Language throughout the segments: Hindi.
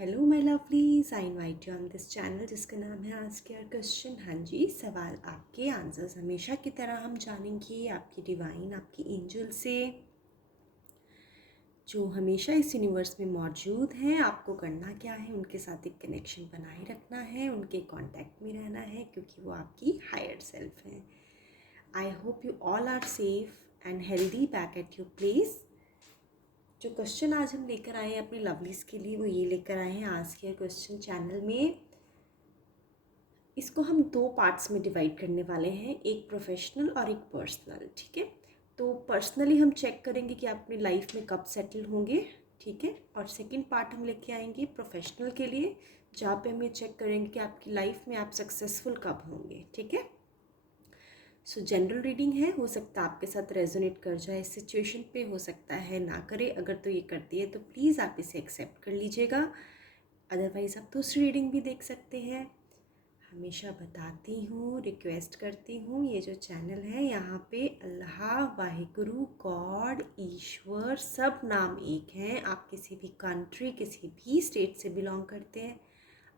Hello my lovelies, I invite you on this channel जिसका नाम है आस्क योर क्वेश्चन। हाँ जी, सवाल आपके, आंसर्स हमेशा की तरह हम जानेंगे आपकी डिवाइन, आपकी एंजल से जो हमेशा इस यूनिवर्स में मौजूद हैं। आपको करना क्या है, उनके साथ एक कनेक्शन बनाए रखना है, उनके कांटेक्ट में रहना है क्योंकि वो आपकी हायर सेल्फ हैं। I hope you all are safe and healthy back at your place. जो क्वेश्चन आज हम लेकर आए हैं अपने लवलीज के लिए, वो ये लेकर आए हैं आस्क योर क्वेश्चन चैनल में। इसको हम दो पार्ट्स में डिवाइड करने वाले हैं, एक प्रोफेशनल और एक पर्सनल। ठीक है, तो पर्सनली हम चेक करेंगे कि आप अपनी लाइफ में कब सेटल होंगे। ठीक है, और सेकंड पार्ट हम लेके आएंगे प्रोफेशनल के लिए, जहाँ पे हम ये चेक करेंगे कि आपकी लाइफ में आप सक्सेसफुल कब होंगे। ठीक है, सो जनरल रीडिंग है, हो सकता है आपके साथ रेजोनेट कर जाए इस सिचुएशन पे, हो सकता है ना करे। अगर तो ये करती है तो प्लीज़ आप इसे एक्सेप्ट कर लीजिएगा, अदरवाइज़ आप दूसरी रीडिंग भी देख सकते हैं। हमेशा बताती हूँ, रिक्वेस्ट करती हूँ, ये जो चैनल है यहाँ पे अल्लाह, वाहिगुरु, गॉड, ईश्वर सब नाम एक हैं। आप किसी भी कंट्री, किसी भी स्टेट से बिलोंग करते हैं,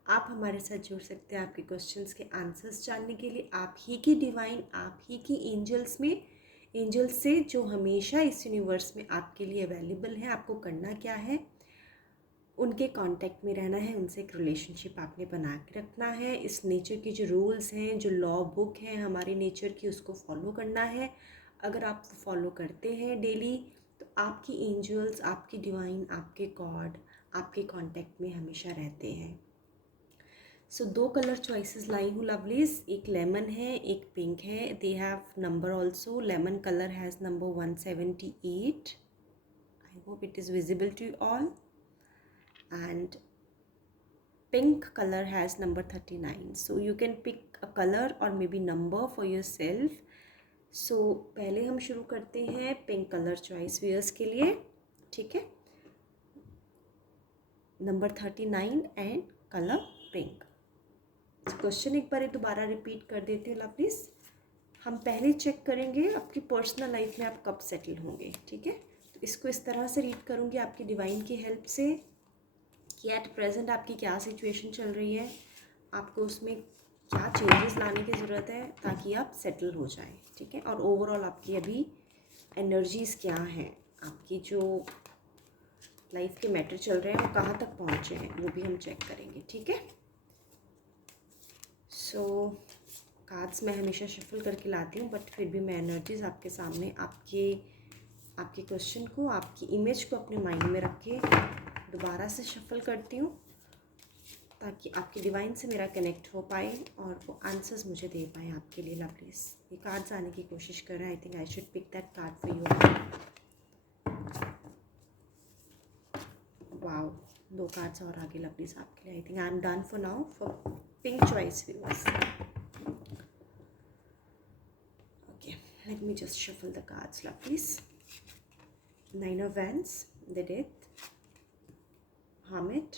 आप हमारे साथ जुड़ सकते हैं आपके क्वेश्चंस के आंसर्स जानने के लिए। आप ही की डिवाइन, आप ही की एंजल्स में, एंजल्स से जो हमेशा इस यूनिवर्स में आपके लिए अवेलेबल है। आपको करना क्या है, उनके कांटेक्ट में रहना है, उनसे एक रिलेशनशिप आपने बना के रखना है। इस नेचर के जो रूल्स हैं, जो लॉ बुक है हमारे नेचर की, उसको फॉलो करना है। अगर आप फॉलो करते हैं डेली, तो आपकी एंजल्स, आपकी डिवाइन, आपके गॉड आपके कांटेक्ट में हमेशा रहते हैं। सो दो कलर चॉइसेस लाई हूँ लवलीज, एक लेमन है, एक पिंक है। They have number also. Lemon colour has number 178। I hope it is visible to you all. And pink color has number 39, so you can pick a color or maybe number for yourself. So पहले हम शुरू करते हैं पिंक कलर चॉइस व्यूअर्स के लिए। ठीक है, number 39 and colour pink. Question एक बार दोबारा रिपीट कर देते हैं लवलीज। हम पहले चेक करेंगे आपकी पर्सनल लाइफ में आप कब सेटल होंगे। ठीक है, तो इसको इस तरह से रीड करूँगी आपकी डिवाइन की हेल्प से कि एट प्रेजेंट आपकी क्या सिचुएशन चल रही है, आपको उसमें क्या चेंजेस लाने की ज़रूरत है ताकि आप सेटल हो जाएं। ठीक है, और ओवरऑल आपकी अभी एनर्जीज़ क्या हैं, आपकी जो लाइफ के मैटर चल रहे हैं वो कहाँ तक पहुँचे हैं, वो भी हम चेक करेंगे। ठीक है, सो कार्ड्स मैं हमेशा शफल करके लाती हूँ, बट फिर भी मैं एनर्जीज़ आपके सामने, आपके क्वेश्चन को, आपकी इमेज को अपने माइंड में रख के दोबारा से शफल करती हूँ ताकि आपकी डिवाइन से मेरा कनेक्ट हो पाए और वो आंसर्स मुझे दे पाए आपके लिए लवलीज। ये कार्ड्स आने की कोशिश कर रहे हैं। I think I should pick that card for you. Wow, दो कार्ड्स और आगे लवलीज आपके लिए। I think I am done for now for pink choice viewers. Okay, let me just shuffle the cards lovelies. 9 of Wands, the Death, Hermit,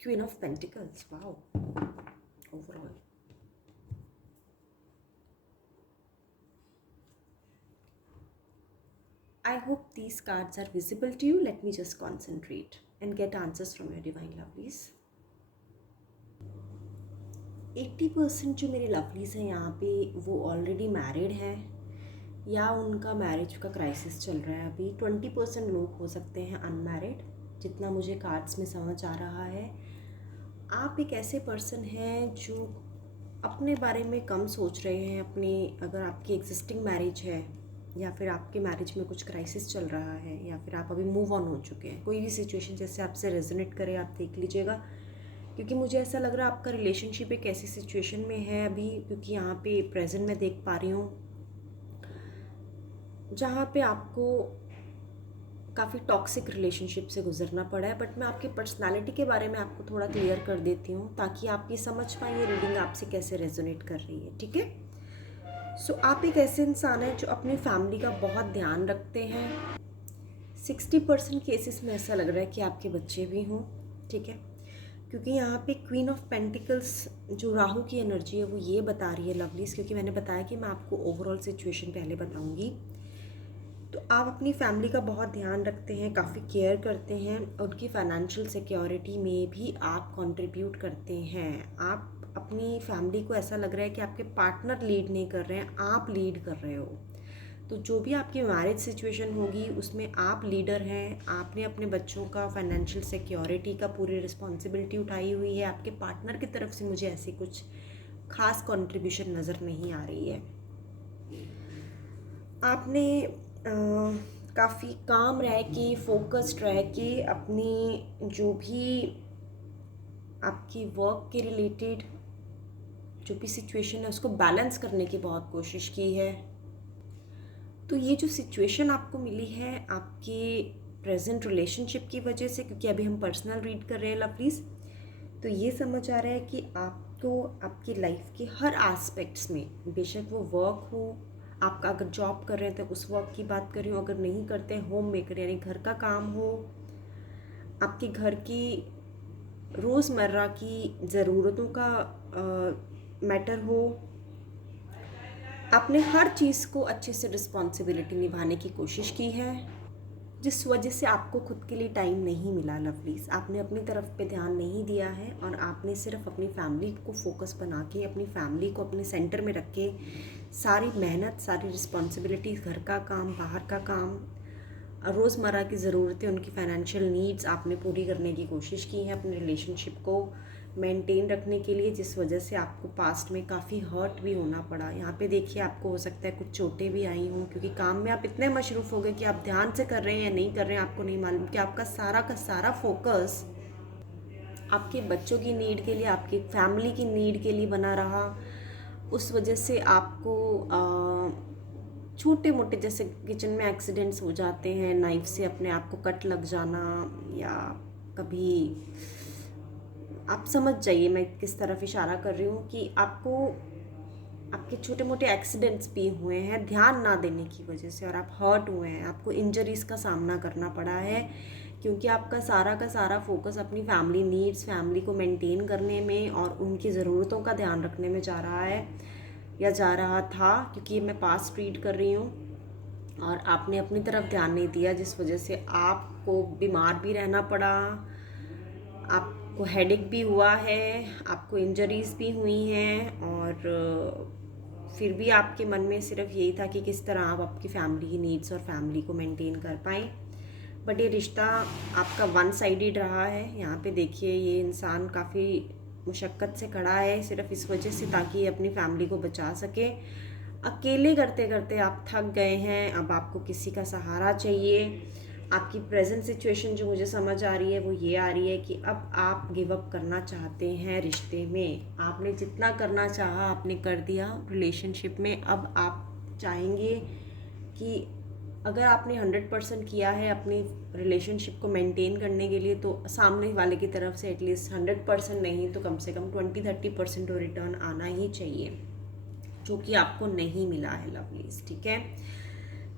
Queen of Pentacles. Wow, overall. I hope these cards are visible to you. Let me just concentrate and get answers from your divine lovelies. 80% जो मेरे लवलीज हैं यहाँ पे वो ऑलरेडी मैरिड हैं या उनका मैरिज का क्राइसिस चल रहा है अभी। 20% लोग हो सकते हैं अनमैरिड, जितना मुझे कार्ड्स में समझ आ रहा है। आप एक ऐसे पर्सन हैं जो अपने बारे में कम सोच रहे हैं अपने, अगर आपकी एग्जिस्टिंग मैरिज है या फिर आपके मैरिज में कुछ क्राइसिस चल रहा है या फिर आप अभी मूव ऑन हो चुके हैं, कोई भी सिचुएशन जैसे आपसे रेजोनेट करे आप देख लीजिएगा, क्योंकि मुझे ऐसा लग रहा है आपका रिलेशनशिप एक ऐसी सिचुएशन में है अभी, क्योंकि यहाँ पे प्रेजेंट में देख पा रही हूँ जहाँ पे आपको काफ़ी टॉक्सिक रिलेशनशिप से गुजरना पड़ा है। बट मैं आपकी पर्सनालिटी के बारे में आपको थोड़ा क्लियर कर देती हूँ ताकि आप ये समझ पाएँ ये रीडिंग आपसे कैसे रेजोनेट कर रही है। ठीक है, सो आप एक ऐसे इंसान हैं जो अपनी फैमिली का बहुत ध्यान रखते हैं। 60% केसेस में ऐसा लग रहा है कि आपके बच्चे भी हों। ठीक है, क्योंकि यहाँ पे क्वीन ऑफ पेंटिकल्स जो राहु की एनर्जी है वो ये बता रही है लवलीज, क्योंकि मैंने बताया कि मैं आपको ओवरऑल सिचुएशन पहले बताऊँगी। तो आप अपनी फैमिली का बहुत ध्यान रखते हैं, काफ़ी केयर करते हैं, उनकी फाइनेंशियल सिक्योरिटी में भी आप कंट्रीब्यूट करते हैं। आप अपनी फैमिली को ऐसा लग रहा है कि आपके पार्टनर लीड नहीं कर रहे हैं, आप लीड कर रहे हो। तो जो भी आपकी मैरिज सिचुएशन होगी उसमें आप लीडर हैं, आपने अपने बच्चों का फाइनेंशियल सिक्योरिटी का पूरी रिस्पॉन्सिबिलिटी उठाई हुई है। आपके पार्टनर की तरफ से मुझे ऐसी कुछ खास कंट्रीब्यूशन नज़र नहीं आ रही है। आपने काफ़ी काम रह के, फोकस्ड रह के अपनी जो भी आपकी वर्क के रिलेटेड जो भी सिचुएशन है उसको बैलेंस करने की बहुत कोशिश की है। तो ये जो सिचुएशन आपको मिली है आपके प्रेजेंट रिलेशनशिप की वजह से, क्योंकि अभी हम पर्सनल रीड कर रहे हैं लवलीज, तो ये समझ आ रहा है कि आपको आपकी लाइफ के हर एस्पेक्ट्स में, बेशक वो वर्क हो, आपका अगर जॉब कर रहे हैं तो उस वर्क की बात कर रही हूँ, अगर नहीं करते हैं होम मेकर यानी घर का काम हो, आपके घर की रोज़मर्रा की ज़रूरतों का मैटर हो, आपने हर चीज़ को अच्छे से रिस्पॉन्सिबिलिटी निभाने की कोशिश की है, जिस वजह से आपको खुद के लिए टाइम नहीं मिला लवलीज। आपने अपनी तरफ पे ध्यान नहीं दिया है और आपने सिर्फ अपनी फैमिली को फोकस बना के, अपनी फैमिली को अपने सेंटर में रख के सारी मेहनत, सारी रिस्पॉन्सिबिलिटी, घर का काम, बाहर का काम, रोज़मर्रा की ज़रूरतें, उनकी फाइनेंशियल नीड्स आपने पूरी करने की कोशिश की है अपने रिलेशनशिप को मेंटेन रखने के लिए, जिस वजह से आपको पास्ट में काफ़ी हर्ट भी होना पड़ा। यहाँ पे देखिए आपको हो सकता है कुछ चोटें भी आई हों, क्योंकि काम में आप इतने मशरूफ़ हो गए कि आप ध्यान से कर रहे हैं या नहीं कर रहे हैं आपको नहीं मालूम, कि आपका सारा का सारा फोकस आपके बच्चों की नीड के लिए, आपकी फैमिली की नीड के लिए बना रहा। उस वजह से आपको छोटे मोटे जैसे किचन में एक्सीडेंट्स हो जाते हैं, नाइफ से अपने आप को कट लग जाना, या कभी आप समझ जाइए मैं किस तरफ इशारा कर रही हूँ, कि आपको आपके छोटे मोटे एक्सीडेंट्स भी हुए हैं ध्यान ना देने की वजह से, और आप हर्ट हुए हैं, आपको इंजरीज़ का सामना करना पड़ा है, क्योंकि आपका सारा का सारा फोकस अपनी फैमिली नीड्स, फैमिली को मेंटेन करने में और उनकी ज़रूरतों का ध्यान रखने में जा रहा है या जा रहा था, क्योंकि मैं पास्ट रीड कर रही हूँ। और आपने अपनी तरफ ध्यान नहीं दिया, जिस वजह से आपको बीमार भी रहना पड़ा, आपको हेडेक भी हुआ है, आपको इंजरीज़ भी हुई हैं, और फिर भी आपके मन में सिर्फ यही था कि किस तरह आप आपकी फैमिली की नीड्स और फैमिली को मेंटेन कर पाएँ। बट ये रिश्ता आपका वन साइडेड रहा है। यहाँ पे देखिए ये इंसान काफ़ी मुशक्क़त से खड़ा है सिर्फ इस वजह से ताकि ये अपनी फैमिली को बचा सके। अकेले करते करते आप थक गए हैं, अब आपको किसी का सहारा चाहिए। आपकी प्रेजेंट सिचुएशन जो मुझे समझ आ रही है वो ये आ रही है कि अब आप गिव अप करना चाहते हैं रिश्ते में। आपने जितना करना चाहा आपने कर दिया रिलेशनशिप में। अब आप चाहेंगे कि अगर आपने 100% किया है अपनी रिलेशनशिप को मेंटेन करने के लिए, तो सामने वाले की तरफ से एटलीस्ट 100% नहीं तो कम से कम 20-30% तो रिटर्न आना ही चाहिए, जो कि आपको नहीं मिला है लवलीज। ठीक है,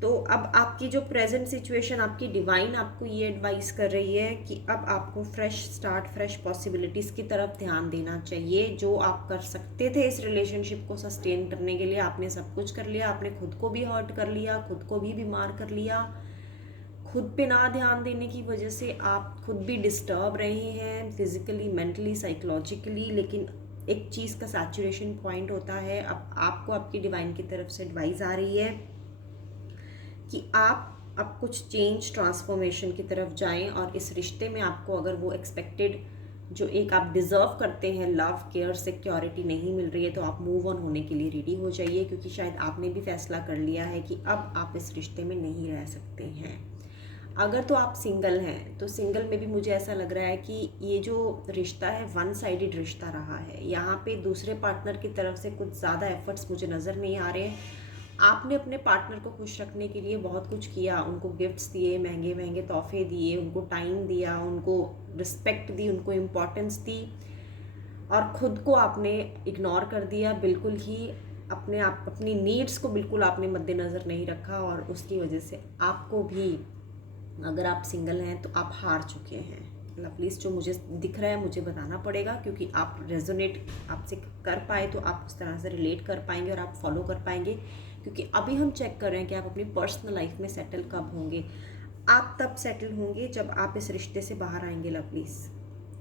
तो अब आपकी जो प्रेजेंट सिचुएशन, आपकी डिवाइन आपको ये एडवाइस कर रही है कि अब आपको फ्रेश स्टार्ट, फ्रेश पॉसिबिलिटीज़ की तरफ ध्यान देना चाहिए। जो आप कर सकते थे इस रिलेशनशिप को सस्टेन करने के लिए, आपने सब कुछ कर लिया। आपने खुद को भी हर्ट कर लिया, खुद को भी बीमार कर लिया। खुद पे ना ध्यान देने की वजह से आप खुद भी डिस्टर्ब रहे हैं फिज़िकली, मेंटली, साइकोलॉजिकली। लेकिन एक चीज़ का सैचुरेशन पॉइंट होता है। अब आपको आपकी डिवाइन की तरफ से एडवाइस आ रही है कि आप अब कुछ चेंज, ट्रांसफॉर्मेशन की तरफ जाएं, और इस रिश्ते में आपको अगर वो एक्सपेक्टेड जो एक आप डिज़र्व करते हैं लव, केयर, सिक्योरिटी नहीं मिल रही है, तो आप मूव ऑन होने के लिए रेडी हो जाइए, क्योंकि शायद आपने भी फैसला कर लिया है कि अब आप इस रिश्ते में नहीं रह सकते हैं। अगर तो आप सिंगल हैं तो सिंगल में भी मुझे ऐसा लग रहा है कि ये जो रिश्ता है वन साइडेड रिश्ता रहा है। यहाँ पे दूसरे पार्टनर की तरफ से कुछ ज़्यादा एफर्ट्स मुझे नज़र नहीं आ रहे हैं। आपने अपने पार्टनर को खुश रखने के लिए बहुत कुछ किया, उनको गिफ्ट्स दिए, महंगे महंगे तोहफे दिए, उनको टाइम दिया, उनको रिस्पेक्ट दी, उनको इम्पोर्टेंस दी, और ख़ुद को आपने इग्नोर कर दिया बिल्कुल ही। अपने आप, अपनी नीड्स को बिल्कुल आपने मद्देनज़र नहीं रखा, और उसकी वजह से आपको भी, अगर आप सिंगल हैं तो आप हार चुके हैं लवलीज। जो मुझे दिख रहा है मुझे बताना पड़ेगा, क्योंकि आप रेजोनेट आपसे कर पाए तो आप उस तरह से रिलेट कर पाएंगे और आप फॉलो कर पाएंगे क्योंकि अभी हम चेक कर रहे हैं कि आप अपनी पर्सनल लाइफ में सेटल कब होंगे। आप तब सेटल होंगे जब आप इस रिश्ते से बाहर आएंगे लवलीज,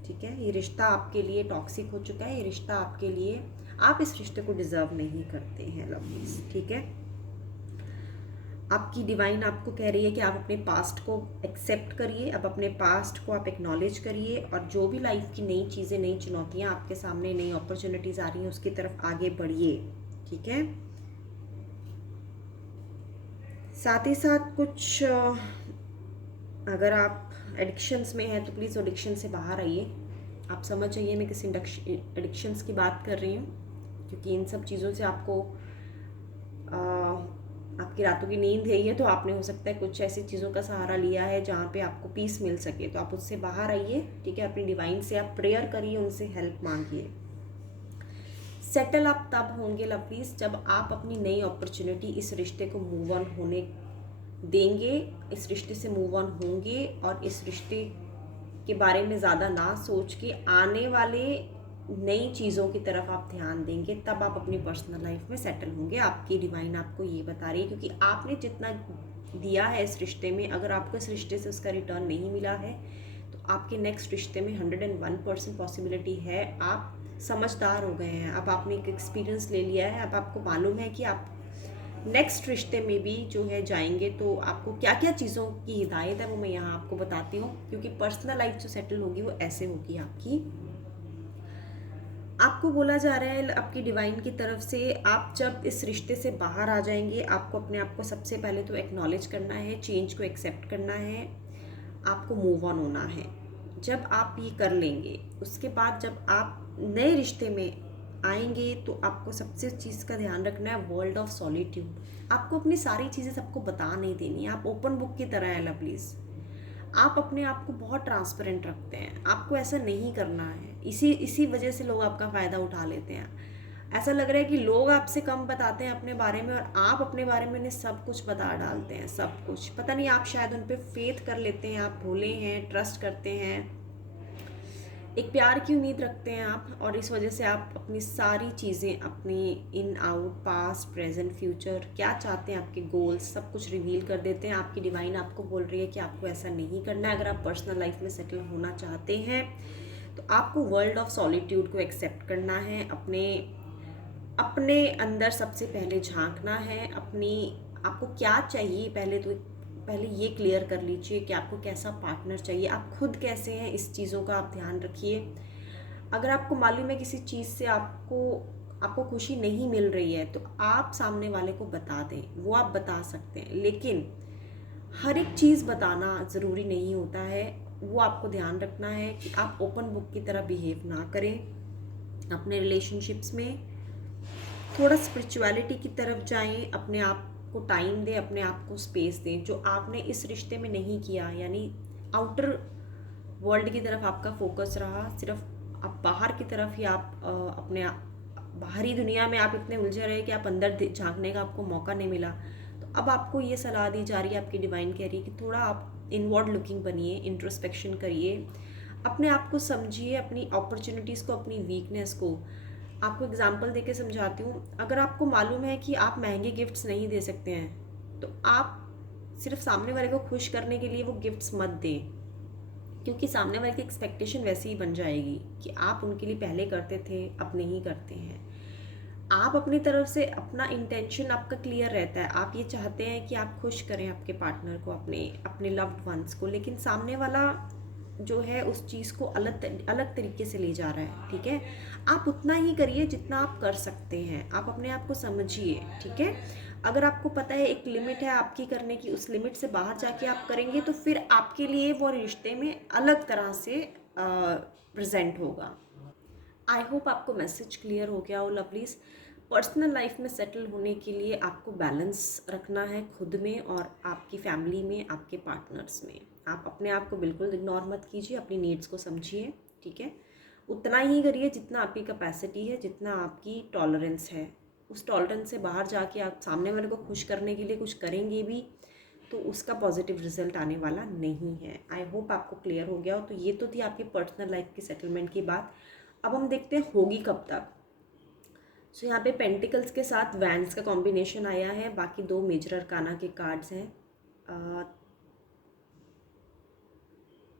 ठीक है। ये रिश्ता आपके लिए टॉक्सिक हो चुका है, ये रिश्ता आपके लिए, आप इस रिश्ते को डिज़र्व नहीं करते हैं लवलीज, ठीक है। आपकी डिवाइन आपको कह रही है कि आप अपने पास्ट को एक्सेप्ट करिए, अब अपने पास्ट को आप एक्नॉलेज करिए, और जो भी लाइफ की नई चीज़ें, नई चुनौतियाँ आपके सामने, नई अपॉर्चुनिटीज़ आ रही हैं, उसकी तरफ आगे बढ़िए, ठीक है। साथ ही साथ कुछ अगर आप एडिक्शंस में हैं तो प्लीज़ एडिक्शन से बाहर आइए। आप समझ जाइए मैं किस एडिक्शंस की बात कर रही हूँ, क्योंकि इन सब चीज़ों से आपको आपकी रातों की नींद है ये, तो आपने हो सकता है कुछ ऐसी चीज़ों का सहारा लिया है जहाँ पे आपको पीस मिल सके, तो आप उससे बाहर आइए, ठीक है। अपनी डिवाइन से आप प्रेयर करिए, उनसे हेल्प मांगिए। सेटल आप तब होंगे लवलीज जब आप अपनी नई अपॉर्चुनिटी, इस रिश्ते को मूव ऑन होने देंगे, इस रिश्ते से मूव ऑन होंगे, और इस रिश्ते के बारे में ज़्यादा ना सोच के आने वाले नई चीज़ों की तरफ आप ध्यान देंगे, तब आप अपनी पर्सनल लाइफ में सेटल होंगे। आपकी डिवाइन आपको ये बता रही है, क्योंकि आपने जितना दिया है इस रिश्ते में, अगर आपको इस रिश्ते से उसका रिटर्न नहीं मिला है तो आपके नेक्स्ट रिश्ते में 101% पॉसिबिलिटी है। आप समझदार हो गए हैं, अब आपने एक एक्सपीरियंस ले लिया है, अब आपको मालूम है कि आप नेक्स्ट रिश्ते में भी जो है जाएंगे तो आपको क्या क्या चीज़ों की हिदायत है वो मैं यहाँ आपको बताती हूँ, क्योंकि पर्सनल लाइफ जो सेटल होगी वो ऐसे होगी आपकी। आपको बोला जा रहा है आपकी डिवाइन की तरफ से, आप जब इस रिश्ते से बाहर आ जाएंगे, आपको अपने आप को सबसे पहले तो एक्नॉलेज करना है, चेंज को एक्सेप्ट करना है, आपको मूव ऑन होना है। जब आप ये कर लेंगे, उसके बाद जब आप नए रिश्ते में आएंगे तो आपको सबसे चीज़ का ध्यान रखना है, वर्ल्ड ऑफ सॉलिट्यूड। आपको अपनी सारी चीज़ें सबको बता नहीं देनी, आप ओपन बुक की तरह है लवलीज। आप अपने आप को बहुत ट्रांसपेरेंट रखते हैं, आपको ऐसा नहीं करना है। इसी वजह से लोग आपका फ़ायदा उठा लेते हैं। ऐसा लग रहा है कि लोग आपसे कम बताते हैं अपने बारे में, और आप अपने बारे में उन्हें सब कुछ बता डालते हैं, सब कुछ। पता नहीं, आप शायद उन पर फेथ कर लेते हैं, आप भोले हैं, ट्रस्ट करते हैं, एक प्यार की उम्मीद रखते हैं आप, और इस वजह से आप अपनी सारी चीज़ें, अपनी in out, past, present, future, क्या चाहते हैं, आपके गोल्स, सब कुछ रिवील कर देते हैं। आपकी डिवाइन आपको बोल रही है कि आपको ऐसा नहीं करना है। अगर आप पर्सनल लाइफ में सेटल होना चाहते हैं तो आपको वर्ल्ड ऑफ सॉलिट्यूड को एक्सेप्ट करना है, अपने अंदर सबसे पहले झांकना है। आपको क्या चाहिए, पहले ये क्लियर कर लीजिए कि आपको कैसा पार्टनर चाहिए, आप खुद कैसे हैं, इस चीज़ों का आप ध्यान रखिए। अगर आपको मालूम है किसी चीज़ से आपको खुशी नहीं मिल रही है तो आप सामने वाले को बता दें, वो आप बता सकते हैं, लेकिन हर एक चीज़ बताना ज़रूरी नहीं होता है। वो आपको ध्यान रखना है कि आप ओपन बुक की तरह बिहेव ना करें। अपने रिलेशनशिप्स में थोड़ा स्पिरिचुअलिटी की तरफ जाएं, अपने आप को टाइम दें, अपने आप को स्पेस दें, जो आपने इस रिश्ते में नहीं किया। यानी आउटर वर्ल्ड की तरफ आपका फोकस रहा, सिर्फ आप बाहर की तरफ ही आप बाहरी दुनिया में आप इतने उलझे रहे कि आप अंदर झांकने का आपको मौका नहीं मिला। तो अब आपको ये सलाह दी जा रही है, आपकी डिवाइन कह रही है कि थोड़ा आप इनवर्ड लुकिंग बनिए, इंट्रोस्पेक्शन करिए, अपने आप को समझिए, अपनी अपॉर्चुनिटीज़ को, अपनी वीकनेस को। आपको एग्जांपल देके समझाती हूँ। अगर आपको मालूम है कि आप महंगे गिफ्ट्स नहीं दे सकते हैं तो आप सिर्फ सामने वाले को खुश करने के लिए वो गिफ्ट्स मत दें, क्योंकि सामने वाले की एक्सपेक्टेशन वैसी ही बन जाएगी कि आप उनके लिए पहले करते थे, अब नहीं करते हैं। आप अपनी तरफ से अपना इंटेंशन आपका क्लियर रहता है, आप ये चाहते हैं कि आप खुश करें आपके पार्टनर को, अपने लव्ड वंस को, लेकिन सामने वाला जो है उस चीज़ को अलग तरीके से ले जा रहा है, ठीक है। आप उतना ही करिए जितना आप कर सकते हैं, आप अपने आप को समझिए, ठीक है। अगर आपको पता है एक लिमिट है आपकी करने की, उस लिमिट से बाहर जाके आप करेंगे तो फिर आपके लिए वो रिश्ते में अलग तरह से प्रेजेंट होगा। आई होप आपको मैसेज क्लियर हो गया हो लवलीज। पर्सनल लाइफ में सेटल होने के लिए आपको बैलेंस रखना है खुद में और आपकी फैमिली में, आपके पार्टनर्स में। आप अपने आप को बिल्कुल इग्नोर मत कीजिए, अपनी नीड्स को समझिए, ठीक है। उतना ही करिए जितना आपकी कैपेसिटी है, जितना आपकी टॉलरेंस है। उस टॉलरेंस से बाहर जाके आप सामने वाले को खुश करने के लिए कुछ करेंगे भी तो उसका पॉजिटिव रिजल्ट आने वाला नहीं है। आई होप आपको क्लियर हो गया हो। तो ये तो थी आपकी पर्सनल लाइफ की सेटलमेंट की बात। अब हम देखते हैं होगी कब तक। सो यहाँ पे पेंटिकल्स के साथ वैंड्स का कॉम्बिनेशन आया है। बाकी 2 मेजर अरकाना के कार्ड्स हैं।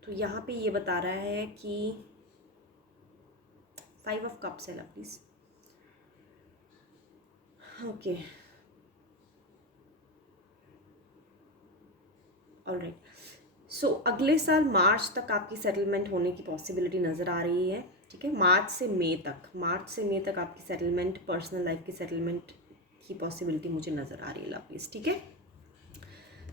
तो यहाँ पे ये बता रहा है कि 5 ऑफ कप्स है प्लीज। Okay, alright. सो अगले साल मार्च तक आपकी सेटलमेंट होने की पॉसिबिलिटी नज़र आ रही है। ठीक है, मार्च से मई तक आपकी सेटलमेंट, पर्सनल लाइफ की सेटलमेंट की पॉसिबिलिटी मुझे नज़र आ रही है प्लीज़। ठीक है,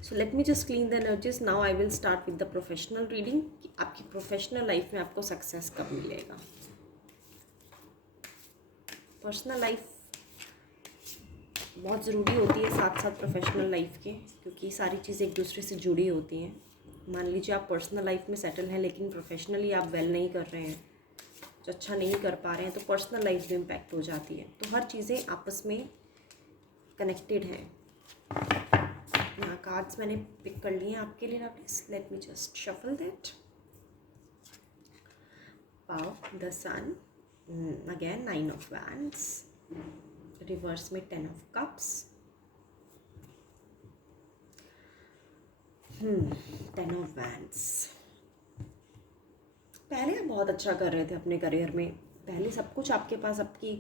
so let me just clean the energies. Now I will start with the professional reading. आपकी प्रोफेशनल लाइफ में आपको सक्सेस कब मिलेगा। पर्सनल लाइफ बहुत ज़रूरी होती है साथ साथ प्रोफेशनल लाइफ के, क्योंकि सारी चीज़ें एक दूसरे से जुड़ी होती हैं। मान लीजिए आप पर्सनल लाइफ में सेटल हैं लेकिन प्रोफेशनली आप वेल नहीं कर रहे हैं, जो अच्छा नहीं कर पा रहे हैं, तो पर्सनल लाइफ भी इम्पैक्ट हो जाती है। तो हर चीज़ें आपस में कनेक्टेड हैं। यहाँ कार्ड्स मैंने पिक कर लिए हैं आपके लिए। Please let me just shuffle that. Pow, the sun, again 9 of wands, reverse में 10 ऑफ कप्स, 10 ऑफ वैंड्स। पहले आप बहुत अच्छा कर रहे थे अपने करियर में, पहले सब कुछ आपके पास, आपकी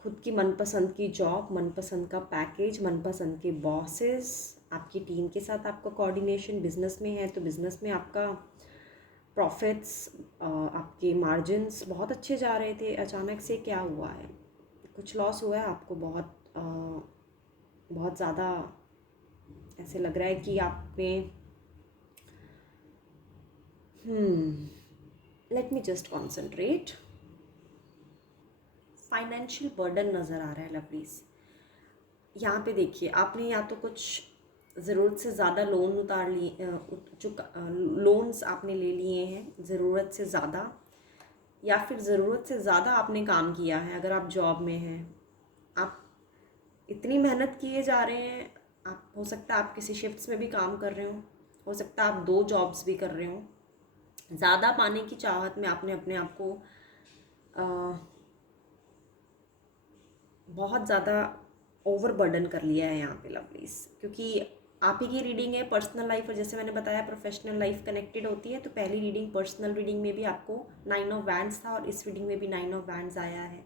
खुद की मनपसंद की जॉब, मनपसंद का पैकेज, मनपसंद के बॉसेस, आपकी टीम के साथ आपका कोऑर्डिनेशन, बिजनेस में है तो बिजनेस में आपका प्रॉफिट्स, आपके मार्जिन्स बहुत अच्छे जा रहे थे। अचानक से क्या हुआ है, कुछ लॉस हुआ है आपको, बहुत ज़्यादा ऐसे लग रहा है कि आपने late me just concentrate. Financial burden नज़र आ रहा है लवलीज। यहाँ पे देखिए, आपने या तो कुछ ज़रूरत से ज़्यादा लोन उतार लिए, लोन्स आपने ले लिए हैं ज़रूरत से ज़्यादा, या फिर ज़रूरत से ज़्यादा आपने काम किया है। अगर आप जॉब में हैं, आप इतनी मेहनत किए जा रहे हैं, आप हो सकता है आप किसी शिफ्ट्स में भी काम कर रहे हो सकता है आप 2 जॉब्स भी कर रहे हो। ज़्यादा पाने की चाहत में आपने अपने आप को बहुत ज़्यादा ओवर बर्डन कर लिया है यहाँ पे लवलीज, क्योंकि आप ही की रीडिंग है पर्सनल लाइफ, और जैसे मैंने बताया प्रोफेशनल लाइफ कनेक्टेड होती है। तो पहली रीडिंग, पर्सनल रीडिंग में भी आपको 9 ऑफ वैंड्स था और इस रीडिंग में भी 9 ऑफ वैंड्स आया है।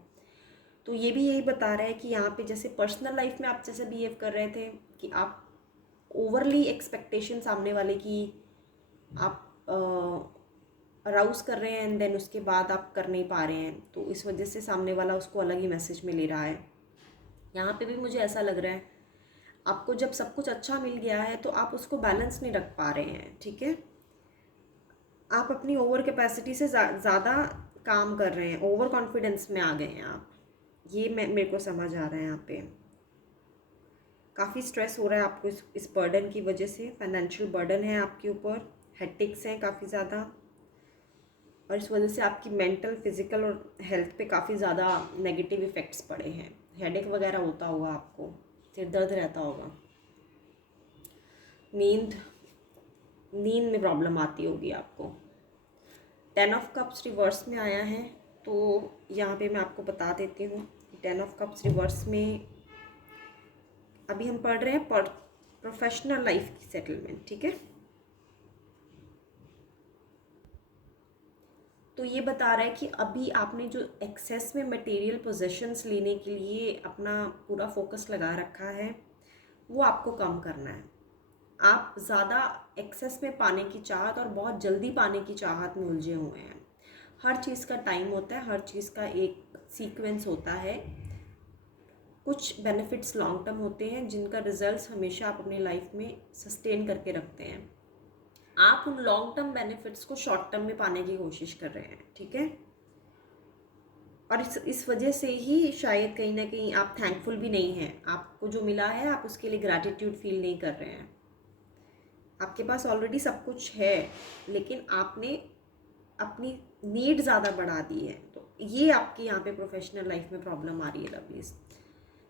तो ये भी यही बता रहा है कि यहाँ पे जैसे पर्सनल लाइफ में आप जैसे बिहेव कर रहे थे कि आप ओवरली एक्सपेक्टेशन सामने वाले की आप अराउज कर रहे हैं, एंड देन उसके बाद आप कर नहीं पा रहे हैं, तो इस वजह से सामने वाला उसको अलग ही मैसेज में ले रहा है। यहाँ पे भी मुझे ऐसा लग रहा है, आपको जब सब कुछ अच्छा मिल गया है तो आप उसको बैलेंस नहीं रख पा रहे हैं। ठीक है, आप अपनी ओवर कैपेसिटी से ज़्यादा काम कर रहे हैं, ओवर कॉन्फिडेंस में आ गए हैं आप। ये मेरे को समझ आ रहा है। यहाँ पे काफ़ी स्ट्रेस हो रहा है आपको इस बर्डन की वजह से। फाइनेंशियल बर्डन है आपके ऊपर, हेडेक्स हैं काफ़ी ज़्यादा, और इस वजह से आपकी मेंटल, फिजिकल और हेल्थ पे काफ़ी ज़्यादा नेगेटिव इफ़ेक्ट्स पड़े हैं। हेडेक वगैरह होता होगा आपको, सिर दर्द रहता होगा, नींद में प्रॉब्लम आती होगी आपको। 10 ऑफ कप्स रिवर्स में आया है, तो यहाँ पे मैं आपको बता देती हूँ 10 ऑफ कप्स रिवर्स में अभी हम पढ़ रहे हैं प्रोफेशनल लाइफ की सेटलमेंट। ठीक है, तो ये बता रहा है कि अभी आपने जो एक्सेस में मटेरियल पोजेशंस लेने के लिए अपना पूरा फोकस लगा रखा है, वो आपको कम करना है। आप ज़्यादा एक्सेस में पाने की चाहत और बहुत जल्दी पाने की चाहत में उलझे हुए हैं। हर चीज़ का टाइम होता है, हर चीज़ का एक सीक्वेंस होता है। कुछ बेनिफिट्स लॉन्ग टर्म होते हैं जिनका रिजल्ट्स हमेशा आप अपनी लाइफ में सस्टेन करके रखते हैं। आप उन लॉन्ग टर्म बेनिफिट्स को शॉर्ट टर्म में पाने की कोशिश कर रहे हैं। ठीक है, और इस वजह से ही शायद कहीं ना कहीं आप थैंकफुल भी नहीं हैं। आपको जो मिला है आप उसके लिए ग्रैटिट्यूड फील नहीं कर रहे हैं। आपके पास ऑलरेडी सब कुछ है, लेकिन आपने अपनी नीड ज़्यादा बढ़ा दी है। तो ये आपकी यहाँ पे प्रोफेशनल लाइफ में प्रॉब्लम आ रही है लवलीज।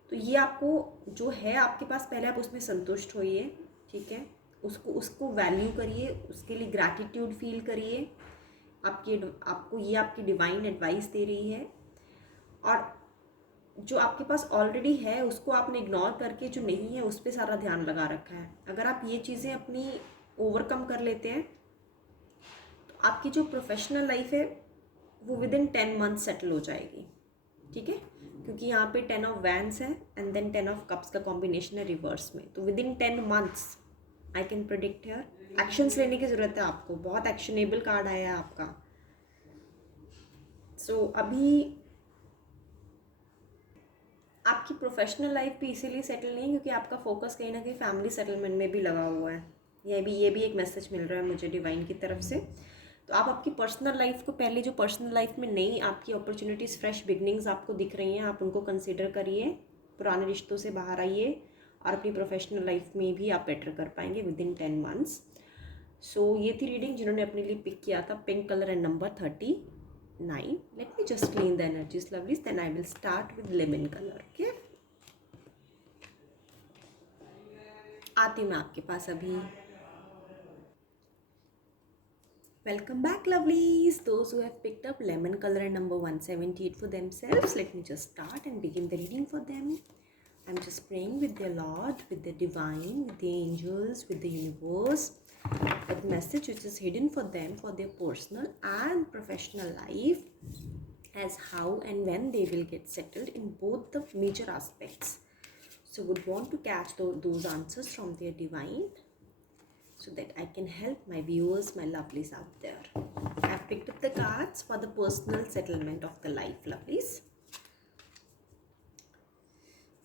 तो ये आपको जो है आपके पास, पहले आप उसमें संतुष्ट होइए। ठीक है, उसको वैल्यू करिए, उसके लिए ग्रैटिट्यूड फील करिए। आपको ये आपकी डिवाइन एडवाइस दे रही है। और जो आपके पास ऑलरेडी है उसको आपने इग्नोर करके जो नहीं है उस पर सारा ध्यान लगा रखा है। अगर आप ये चीज़ें अपनी ओवरकम कर लेते हैं तो आपकी जो प्रोफेशनल लाइफ है वो विद इन 10 मंथ सेटल हो जाएगी, ठीक है। क्योंकि यहाँ पे 10 ऑफ वैंड्स है एंड देन 10 ऑफ कप्स का कॉम्बिनेशन है रिवर्स में, तो with in 10 months I can predict here. Actions लेने की ज़रूरत है आपको, बहुत एक्शनेबल कार्ड आया है आपका। सो अभी आपकी प्रोफेशनल लाइफ भी इसीलिए सेटल नहीं क्योंकि आपका फोकस कहीं ना कहीं फैमिली सेटलमेंट में भी लगा हुआ है। ये भी एक मैसेज मिल रहा है मुझे डिवाइन की तरफ से। तो आप आपकी पर्सनल लाइफ को, पहले जो पर्सनल लाइफ में नई आपकी अपॉर्चुनिटीज़, फ्रेश बिगनिंग्स आपको दिख रही हैं, आप उनको कंसिडर करिए, पुराने रिश्तों से बाहर आइए और अपनी प्रोफेशनल लाइफ में भी आप बेटर कर पाएंगे विद इन 10 मंथ्स। सो ये थी रीडिंग जिन्होंने अपने लिए पिक किया था pink colour and number 39। Let me just clean the energies, lovelies. Then I will start with lemon color. Okay. आती हूँ मैं आपके पास अभी। Welcome back, lovelies. Those who have picked up lemon color and number 178 for themselves, let me just start and begin the reading for them. I'm just praying with their Lord, with the divine, with the angels, with the universe, that message which is hidden for them for their personal and professional life, as how and when they will get settled in both the major aspects. So would want to catch those answers from their divine so that I can help my viewers, my lovelies out there. I've picked up the cards for the personal settlement of the life, lovelies.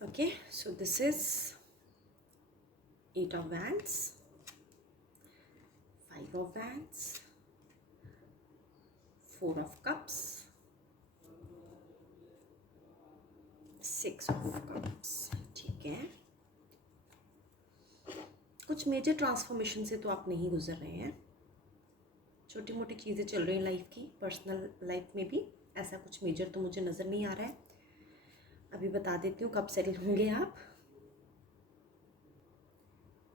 Okay, so this is 8 of Wands, 5 of Wands, 4 of Cups, 6 of Cups, ठीक है। कुछ मेजर ट्रांसफॉर्मेशन से तो आप नहीं गुजर रहे हैं, छोटी मोटी चीज़ें चल रही हैं लाइफ की, पर्सनल लाइफ में भी ऐसा कुछ मेजर तो मुझे नज़र नहीं आ रहा है। अभी बता देती हूँ कब सेटल होंगे आप।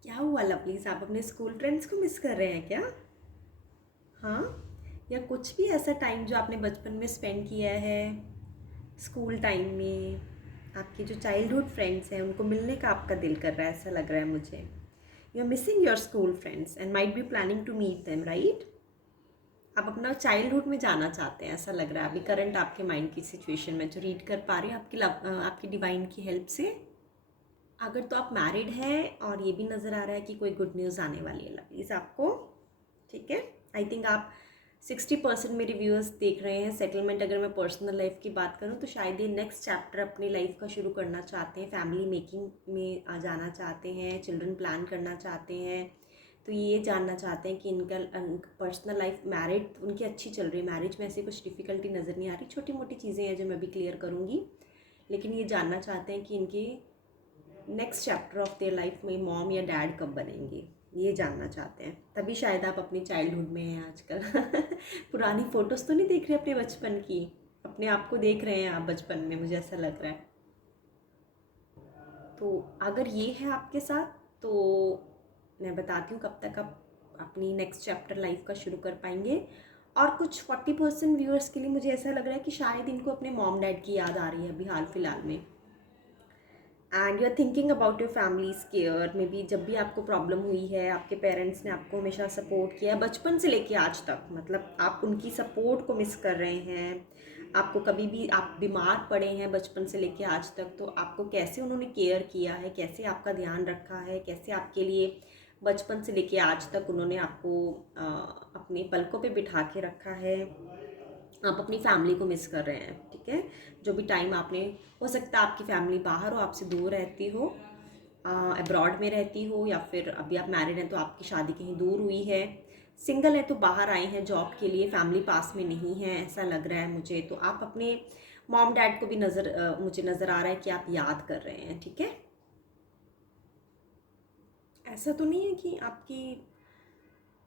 क्या हुआ लवलीज, आप अपने स्कूल फ्रेंड्स को मिस कर रहे हैं क्या? हाँ, या कुछ भी ऐसा टाइम जो आपने बचपन में स्पेंड किया है, स्कूल टाइम में आपके जो चाइल्डहुड फ्रेंड्स हैं उनको मिलने का आपका दिल कर रहा है, ऐसा लग रहा है मुझे। You are missing your school friends and might be planning to meet them, right? आप अपना चाइल्डहुड में जाना चाहते हैं, ऐसा लग रहा है अभी करंट आपके माइंड की सिचुएशन में जो रीड कर पा रही हूँ आपकी डिवाइन की हेल्प से। अगर तो आप मैरिड हैं और ये भी नज़र आ रहा है कि कोई गुड न्यूज़ आने वाली है लवलीज आपको, ठीक है। आई थिंक आप 60% मेरे व्यूअर्स देख रहे हैं सेटलमेंट। अगर मैं पर्सनल लाइफ की बात करूं तो शायद ये नेक्स्ट चैप्टर अपनी लाइफ का शुरू करना चाहते हैं, फैमिली मेकिंग में आ जाना चाहते हैं, चिल्ड्रन प्लान करना चाहते हैं। तो ये जानना चाहते हैं कि इनका पर्सनल लाइफ, मैरिड उनकी अच्छी चल रही है, मैरिज में ऐसी कुछ डिफ़िकल्टी नज़र नहीं आ रही, छोटी मोटी चीज़ें हैं जो मैं भी क्लियर करूँगी। लेकिन ये जानना चाहते हैं कि इनके next chapter of their life में मॉम या डैड कब बनेंगे, ये जानना चाहते हैं। तभी शायद आप अपनी चाइल्डहुड में हैं आजकल पुरानी फ़ोटोज़ तो नहीं देख रहे अपने बचपन की, अपने आप को देख रहे हैं आप बचपन में, मुझे ऐसा लग रहा है। तो अगर ये है आपके साथ तो मैं बताती हूँ कब तक आप अपनी नेक्स्ट चैप्टर लाइफ का शुरू कर पाएंगे। और कुछ 40% व्यूअर्स के लिए मुझे ऐसा लग रहा है कि शायद इनको अपने मॉम डैड की याद आ रही है अभी हाल फिलहाल में, and you are thinking about your families care. Maybe जब भी आपको प्रॉब्लम हुई है, आपके पेरेंट्स ने आपको हमेशा सपोर्ट किया बचपन से लेके आज तक, मतलब आप उनकी सपोर्ट को मिस कर रहे हैं। आपको कभी भी आप बीमार पड़े हैं बचपन से लेके आज तक, तो आपको कैसे उन्होंने केयर किया है, कैसे आपका ध्यान रखा है, कैसे आपके लिए बचपन से लेके आज तक उन्होंने आपको अपने पलकों पे बिठा के रखा है। आप अपनी फैमिली को मिस कर रहे हैं, ठीक है। जो भी टाइम आपने, हो सकता है आपकी फैमिली बाहर हो, आपसे दूर रहती हो, अब्रॉड में रहती हो, या फिर अभी आप मैरिड हैं तो आपकी शादी कहीं दूर हुई है, सिंगल है तो बाहर आए हैं जॉब के लिए, फैमिली पास में नहीं है, ऐसा लग रहा है मुझे। तो आप अपने मॉम डैड को भी मुझे नज़र आ रहा है कि आप याद कर रहे हैं, ठीक है। ऐसा तो नहीं है कि आपकी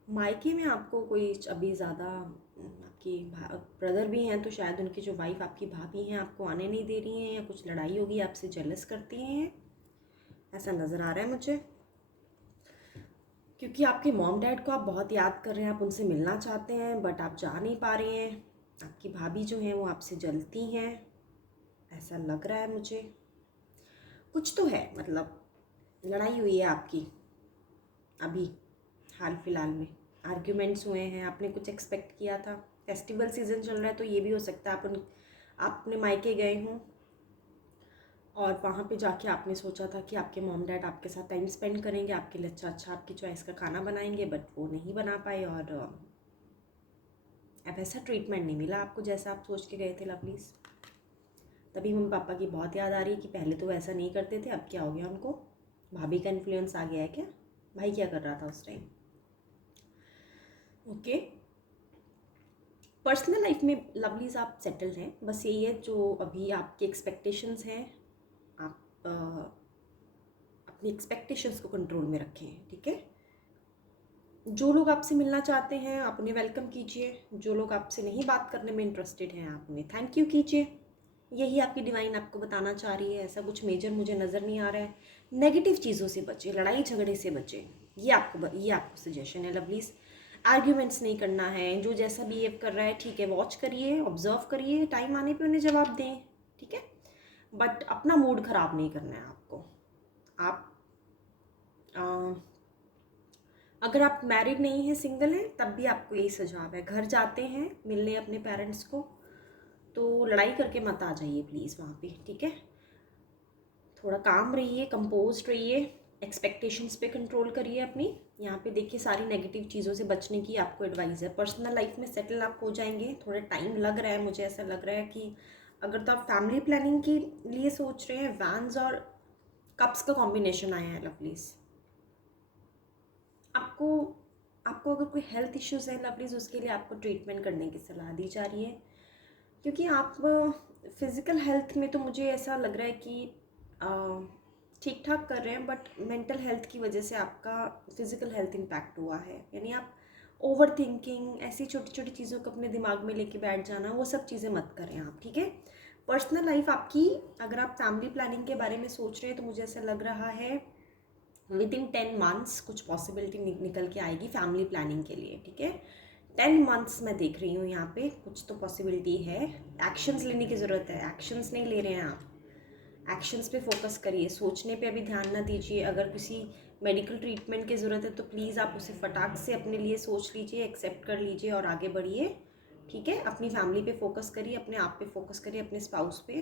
मायके में आपको कोई अभी ज़्यादा, आपकी ब्रदर भी हैं तो शायद उनकी जो वाइफ आपकी भाभी हैं आपको आने नहीं दे रही हैं, या कुछ लड़ाई होगी, आपसे जेलस करती हैं, ऐसा नज़र आ रहा है मुझे। क्योंकि आपके मॉम डैड को आप बहुत याद कर रहे हैं, आप उनसे मिलना चाहते हैं बट आप जा नहीं पा रहे हैं। आपकी भाभी जो हैं वो आपसे जलती हैं, ऐसा लग रहा है मुझे। कुछ तो है, मतलब लड़ाई हुई है आपकी अभी हाल फिलहाल में, आर्ग्यूमेंट्स हुए हैं, आपने कुछ एक्सपेक्ट किया था। फेस्टिवल सीज़न चल रहा है तो ये भी हो सकता है आप अपने मायके गए हों और वहाँ पे जाके आपने सोचा था कि आपके मॉम डैड आपके साथ टाइम स्पेंड करेंगे, आपके लिए अच्छा आपकी चॉइस का खाना बनाएंगे, बट वो नहीं बना पाए और अब ऐसा ट्रीटमेंट नहीं मिला आपको जैसा आप सोच के गए थे लवलीज। तभी मम्मी पापा की बहुत याद आ रही है कि पहले तो वैसा नहीं करते थे, अब क्या हो गया उनको, भाभी का इन्फ्लुएंस आ गया है क्या, भाई क्या कर रहा था उस टाइम। ओके, पर्सनल लाइफ में लवलीज आप सेटल्ड हैं, बस यही है जो अभी आपकी एक्सपेक्टेशंस हैं, आप अपनी एक्सपेक्टेशंस को कंट्रोल में रखें, ठीक है। जो लोग आपसे मिलना चाहते हैं आप उन्हें वेलकम कीजिए, जो लोग आपसे नहीं बात करने में इंटरेस्टेड हैं आप उन्हें थैंक यू कीजिए। यही आपकी डिवाइन आपको बताना चाह रही है, ऐसा कुछ मेजर मुझे नज़र नहीं आ रहा है। नेगेटिव चीज़ों से बचे, लड़ाई झगड़े से बचे, ये आपको सजेशन है लवलीज। आर्ग्यूमेंट्स नहीं करना है, जो जैसा बिहेव कर रहा है ठीक है, वॉच करिए, ऑब्जर्व करिए, टाइम आने पे उन्हें जवाब दें, ठीक है। बट अपना मूड ख़राब नहीं करना है आपको। आप अगर आप मैरिड नहीं हैं, सिंगल हैं, तब भी आपको यही सुझाव है, घर जाते हैं मिलने अपने पेरेंट्स को तो लड़ाई करके मत आ जाइए प्लीज़ वहाँ पे, ठीक है। थोड़ा काम रहिए, कंपोज्ड रहिए, एक्सपेक्टेशंस पे कंट्रोल करिए अपनी। यहाँ पे देखिए सारी नेगेटिव चीज़ों से बचने की आपको एडवाइस है। पर्सनल लाइफ में सेटल आप हो जाएंगे, थोड़ा टाइम लग रहा है, मुझे ऐसा लग रहा है कि अगर तो आप फैमिली प्लानिंग के लिए सोच रहे हैं, वैन्स और कप्स का कॉम्बिनेशन आया है लवलीज। आपको आपको अगर कोई हेल्थ इश्यूज़ है लवलीज, उसके लिए आपको ट्रीटमेंट करने की सलाह दी जा रही है, क्योंकि आप फिज़िकल हेल्थ में तो मुझे ऐसा लग रहा है कि ठीक ठाक कर रहे हैं, बट मेंटल हेल्थ की वजह से आपका फिज़िकल हेल्थ इम्पैक्ट हुआ है। यानी आप ओवर थिंकिंग, ऐसी छोटी छोटी चीज़ों को अपने दिमाग में लेके बैठ जाना, वो सब चीज़ें मत करें आप, ठीक है। पर्सनल लाइफ आपकी, अगर आप फैमिली प्लानिंग के बारे में सोच रहे हैं तो मुझे ऐसा लग रहा है विद इन 10 मंथ्स कुछ पॉसिबिलिटी निकल के आएगी फैमिली प्लानिंग के लिए, ठीक है। 10 मंथ्स मैं देख रही हूँ यहाँ पे, कुछ तो पॉसिबिलिटी है। एक्शंस लेने की ज़रूरत है, एक्शंस नहीं ले रहे हैं आप, एक्शंस पे फोकस करिए, सोचने पे अभी ध्यान ना दीजिए। अगर किसी मेडिकल ट्रीटमेंट की ज़रूरत है तो प्लीज़ आप उसे फटाक से अपने लिए सोच लीजिए, एक्सेप्ट कर लीजिए और आगे बढ़िए, ठीक है। अपनी फैमिली पे फोकस करिए, अपने आप पे फोकस करिए, अपने स्पाउस पे,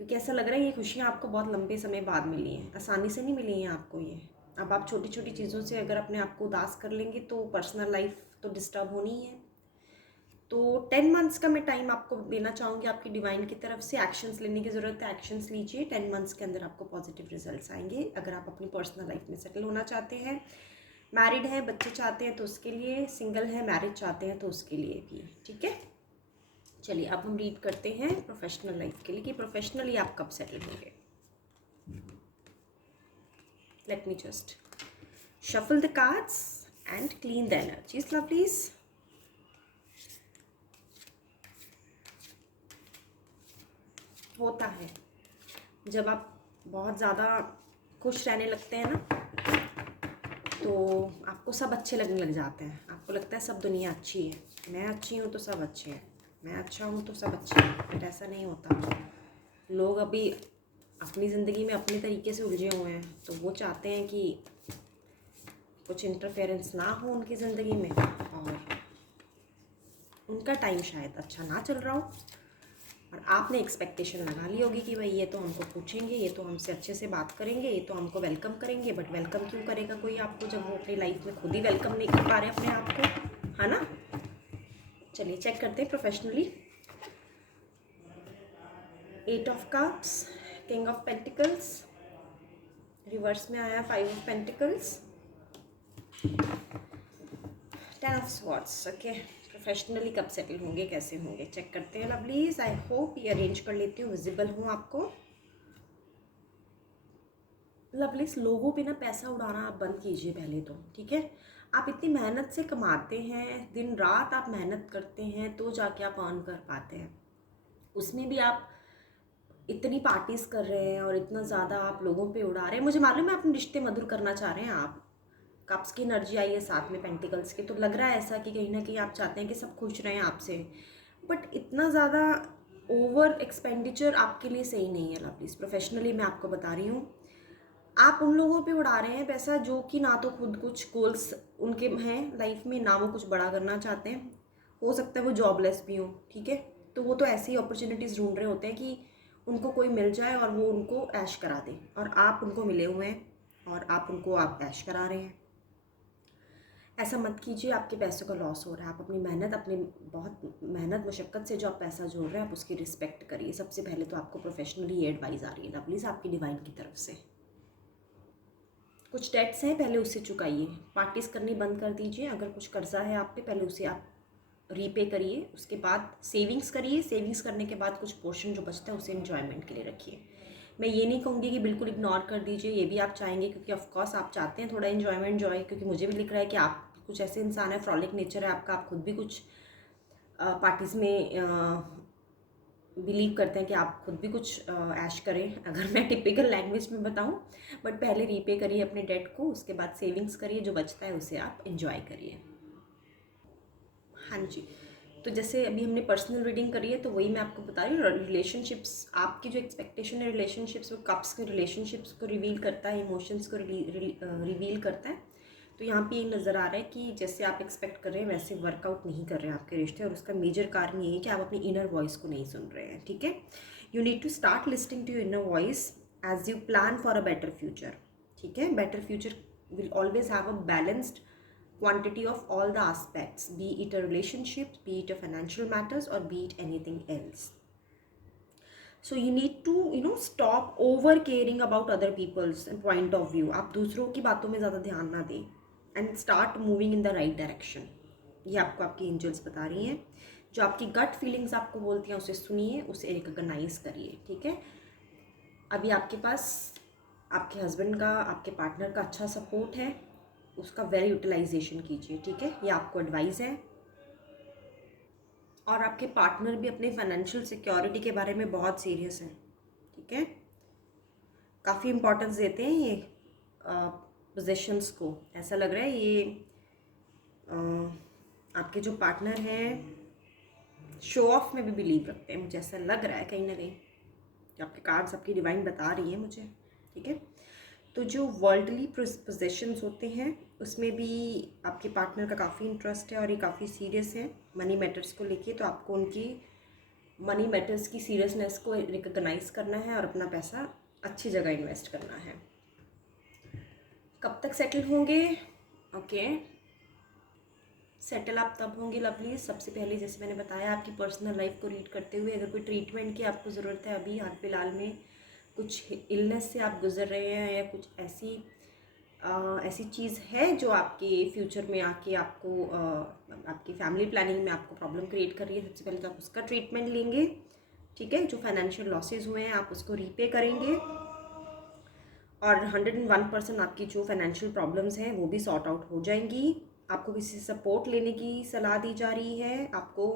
क्योंकि ऐसा लग रहा है ये खुशियाँ आपको बहुत लंबे समय बाद मिली हैं, आसानी से नहीं मिली हैं आपको ये। अब आप छोटी छोटी चीज़ों से अगर अपने आप को उदास कर लेंगे तो पर्सनल लाइफ तो डिस्टर्ब होनी ही है। तो 10 मंथ्स का मैं टाइम आपको देना चाहूँगी आपकी डिवाइन की तरफ से। एक्शंस लेने की ज़रूरत है, एक्शंस लीजिए, 10 मंथ्स के अंदर आपको पॉजिटिव रिजल्ट्स आएंगे। अगर आप अपनी पर्सनल लाइफ में सेटल होना चाहते हैं, मैरिड हैं, बच्चे चाहते हैं तो उसके लिए, सिंगल हैं, मैरिज चाहते हैं तो उसके लिए भी, ठीक है। चलिए अब हम रीड करते हैं प्रोफेशनल लाइफ के लिए कि प्रोफेशनली आप कब सेटल होंगे। Late me just shuffle the cards and clean the energies, lovelies. होता है जब आप बहुत ज़्यादा खुश रहने लगते हैं ना, तो आपको सब अच्छे लगने लग जाते हैं, आपको लगता है सब दुनिया अच्छी है, मैं अच्छी हूँ तो सब अच्छे हैं, मैं अच्छा हूँ तो सब अच्छे हैं, बट ऐसा नहीं होता। लोग अभी अपनी ज़िंदगी में अपने तरीके से उलझे हुए हैं, तो वो चाहते हैं कि कुछ इंटरफेरेंस ना हो उनकी ज़िंदगी में, और उनका टाइम शायद अच्छा ना चल रहा हो, और आपने एक्सपेक्टेशन लगा ली होगी कि भाई ये तो हमको पूछेंगे, ये तो हमसे अच्छे से बात करेंगे, ये तो हमको वेलकम करेंगे। बट वेलकम क्यों करेगा कोई आपको जब वो अपनी लाइफ में खुद ही वेलकम नहीं कर पा रहे अपने आप को, है ना। चलिए चेक करते हैं professionally. 8 of cups, king of pentacles, reverse में आया 5 of pentacles, 10 of swords. Okay, professionally कब सेटल होंगे, कैसे होंगे, चेक करते हैं लवलीज। आई होप ये अरेंज कर लेती हूँ, विजिबल हूँ आपको। लवलीज, लोगों पे ना पैसा उड़ाना आप बंद कीजिए पहले तो, ठीक है। आप इतनी मेहनत से कमाते हैं, दिन रात आप मेहनत करते हैं तो जाके आप अर्न कर पाते हैं, उसमें भी आप इतनी पार्टीज़ कर रहे हैं और इतना ज़्यादा आप लोगों पे उड़ा रहे हैं। मुझे मालूम है अपने रिश्ते मधुर करना चाह रहे हैं आप, कप्स की एनर्जी आई है साथ में पेंटिकल्स की, तो लग रहा है ऐसा कि कहीं ना कहीं आप चाहते हैं कि सब खुश रहें आपसे, बट इतना ज़्यादा ओवर एक्सपेंडिचर आपके लिए सही नहीं है लवलीज। प्रोफेशनली मैं आपको बता रही हूँ, आप उन लोगों पे उड़ा रहे हैं पैसा जो कि ना तो खुद कुछ गोल्स उनके हैं लाइफ में, ना वो कुछ बड़ा करना चाहते हैं। हो सकता है वो जॉबलेस भी हो, ठीक है। तो वो तो ऐसी अपॉर्चुनिटीज़ ढूंढ रहे होते हैं कि उनको कोई मिल जाए और वो उनको ऐश करा दे, और आप उनको मिले हुए हैं और आप ऐश करा रहे हैं। ऐसा मत कीजिए, आपके पैसों का लॉस हो रहा है। आप अपनी मेहनत, अपनी बहुत मेहनत मशक्क़त से जो आप पैसा जोड़ रहे हैं, आप उसकी रिस्पेक्ट करिए। सबसे पहले तो आपको प्रोफेशनली ये एडवाइस आ रही है लवलीज आपकी डिवाइन की तरफ से। कुछ डेट्स हैं, पहले उससे चुकाइए। पार्टीज करनी बंद कर दीजिए। अगर कुछ कर्जा है आप पे, पहले उसे आप रीपे करिए। उसके बाद सेविंग्स करिए। सेविंग्स करने के बाद कुछ पोर्शन जो बचता है उसे एंजॉयमेंट के लिए रखिए। मैं ये नहीं कहूँगी कि बिल्कुल इग्नोर कर दीजिए, ये भी आप चाहेंगे क्योंकि ऑफकोर्स आप चाहते हैं थोड़ा एंजॉयमेंट जॉय, क्योंकि मुझे भी लिख रहा है कि आप कुछ ऐसे इंसान है, फ्रॉलिक नेचर है आपका, आप खुद भी कुछ पार्टीज़ में बिलीव करते हैं कि आप खुद भी कुछ ऐश करें, अगर मैं टिपिकल लैंग्वेज में बताऊं। बट पहले रीपे करिए अपने डेट को, उसके बाद सेविंग्स करिए, जो बचता है उसे आप एंजॉय करिए। हाँ जी, तो जैसे अभी हमने पर्सनल रीडिंग करी है, तो वही मैं आपको बता रही हूँ। रिलेशनशिप्स, आपकी जो एक्सपेक्टेशन है रिलेशनशिप्स, वो कप्स के रिलेशनशिप्स को रिवील करता है, इमोशंस को रिवील करता है। तो यहाँ पे ये नज़र आ रहा है कि जैसे आप एक्सपेक्ट कर रहे हैं वैसे वर्कआउट नहीं कर रहे हैं आपके रिश्ते, और उसका मेजर कारण ये है कि आप अपनी इनर वॉइस को नहीं सुन रहे हैं, ठीक है। You need to start listening to your inner voice as you plan for a better future, ठीक है। Better future will always have a balanced quantity of all the aspects, be it a relationship, be it a financial matters, or be it anything else. So you need to stop over caring about other people's point of view. आप दूसरों की बातों में ज़्यादा ध्यान ना दें, and start moving in the right direction. ये आपको आपकी एंजल्स बता रही हैं। जो आपकी गट फीलिंग्स आपको बोलती हैं उसे सुनिए, उसे रिकॉग्नाइज करिए, ठीक है। अभी आपके पास आपके हस्बैंड का, आपके पार्टनर का अच्छा सपोर्ट है, उसका वेल यूटिलाइजेशन कीजिए, ठीक है। ये आपको एडवाइस है। और आपके पार्टनर भी अपने फाइनेंशियल सिक्योरिटी के बारे में बहुत सीरियस है, ठीक है। काफ़ी इम्पोर्टेंस देते हैं ये पोजीशंस को। ऐसा लग रहा है ये आपके जो पार्टनर हैं शो ऑफ में भी बिलीव रखते हैं, मुझे ऐसा लग रहा है कहीं ना कहीं, जो आपके कार्ड्स आपकी डिवाइन बता रही है मुझे, ठीक है। तो जो वर्ल्डली पोजेशंस होते हैं उसमें भी आपके पार्टनर का काफ़ी इंटरेस्ट है और ये काफ़ी सीरियस है मनी मैटर्स को लेके। तो आपको उनकी मनी मैटर्स की सीरियसनेस को रिकॉग्नाइज करना है और अपना पैसा अच्छी जगह इन्वेस्ट करना है। कब तक सेटल होंगे? ओके, सेटल आप तब होंगे लवली, सबसे पहले जैसे मैंने बताया आपकी पर्सनल लाइफ को रीड करते हुए, अगर कोई ट्रीटमेंट की आपको ज़रूरत है, अभी हाल फिलहाल में कुछ इलनेस से आप गुजर रहे हैं या कुछ ऐसी चीज़ है जो आपके फ्यूचर में आके आपको आपकी फैमिली प्लानिंग में आपको प्रॉब्लम क्रिएट कर रही है, सबसे पहले तो आप उसका ट्रीटमेंट लेंगे, ठीक है। जो फाइनेंशियल लॉसेस हुए हैं आप उसको रीपे करेंगे, और 101% आपकी जो फाइनेंशियल प्रॉब्लम्स हैं वो भी सॉर्ट आउट हो जाएंगी। आपको किसी से सपोर्ट लेने की सलाह दी जा रही है। आपको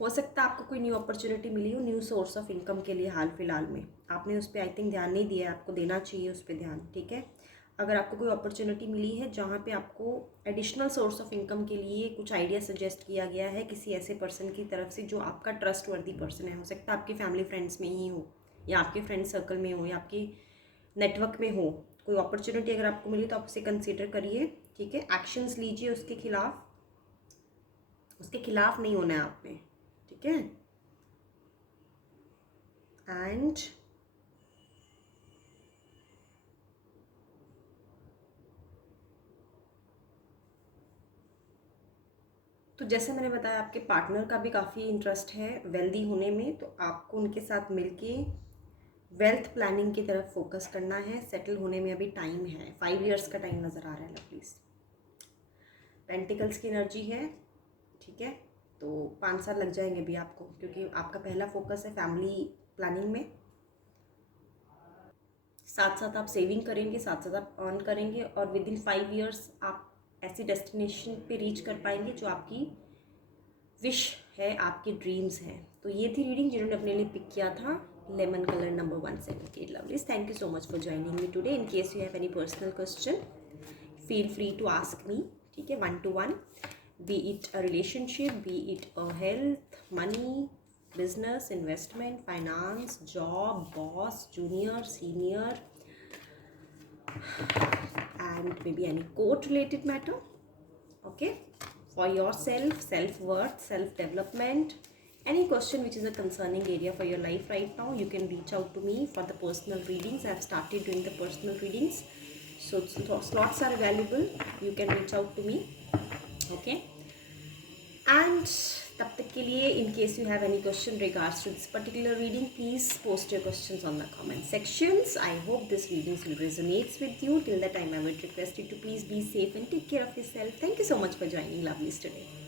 हो सकता है आपको कोई न्यू अपॉर्चुनिटी मिली हो, न्यू सोर्स ऑफ इनकम के लिए। हाल फिलहाल में आपने उस पर आई थिंक ध्यान नहीं दिया है, आपको देना चाहिए उस पर ध्यान, ठीक है। अगर आपको कोई अपॉर्चुनिटी मिली है जहाँ पे आपको एडिशनल सोर्स ऑफ इनकम के लिए कुछ आइडिया सजेस्ट किया गया है किसी ऐसे पर्सन की तरफ से जो आपका ट्रस्ट वर्दी पर्सन है, हो सकता है आपके फैमिली फ्रेंड्स में ही हो या आपके फ्रेंड सर्कल में हो या आपके नेटवर्क में हो, कोई अपॉर्चुनिटी अगर आपको मिली तो आप उसे कंसिडर करिए, ठीक है। एक्शंस लीजिए उसके खिलाफ नहीं होना है आपने, ठीक है। एंड तो जैसे मैंने बताया आपके पार्टनर का भी काफ़ी इंटरेस्ट है वेल्दी होने में, तो आपको उनके साथ मिलके वेल्थ प्लानिंग की तरफ फोकस करना है। सेटल होने में अभी टाइम है, 5 इयर्स का टाइम नज़र आ रहा है प्लीज़। पेंटिकल्स की एनर्जी है, ठीक है। तो 5 साल लग जाएंगे अभी आपको, क्योंकि आपका पहला फोकस है फैमिली प्लानिंग में। साथ साथ आप सेविंग करेंगे, साथ साथ आप अर्न करेंगे, और विद इन 5 इयर्स आप ऐसी डेस्टिनेशन पे रीच कर पाएंगे जो आपकी विश है, आपके ड्रीम्स हैं। तो ये थी रीडिंग जिन्होंने अपने लिए पिक किया था lemon colour number 1 certificate lovelies. Thank you so much for joining me today. In case you have any personal question feel free to ask me, ठीक है, 1 to 1। be it a relationship, be it a health, money, business, investment, finance, job, boss, junior, senior, and maybe any court related matter. Okay, for yourself, self-worth, self-development, any question which is a concerning area for your life right now, you can reach out to me for the personal readings. I have started doing the personal readings, so slots are available. You can reach out to me. Okay, and तब तक के लिए, in case you have any question regards to this particular reading, please post your questions on the comment sections. I hope this readings will resonate with you. Till that time, I would request you to please be safe and take care of yourself. Thank you so much for joining Lovelies today.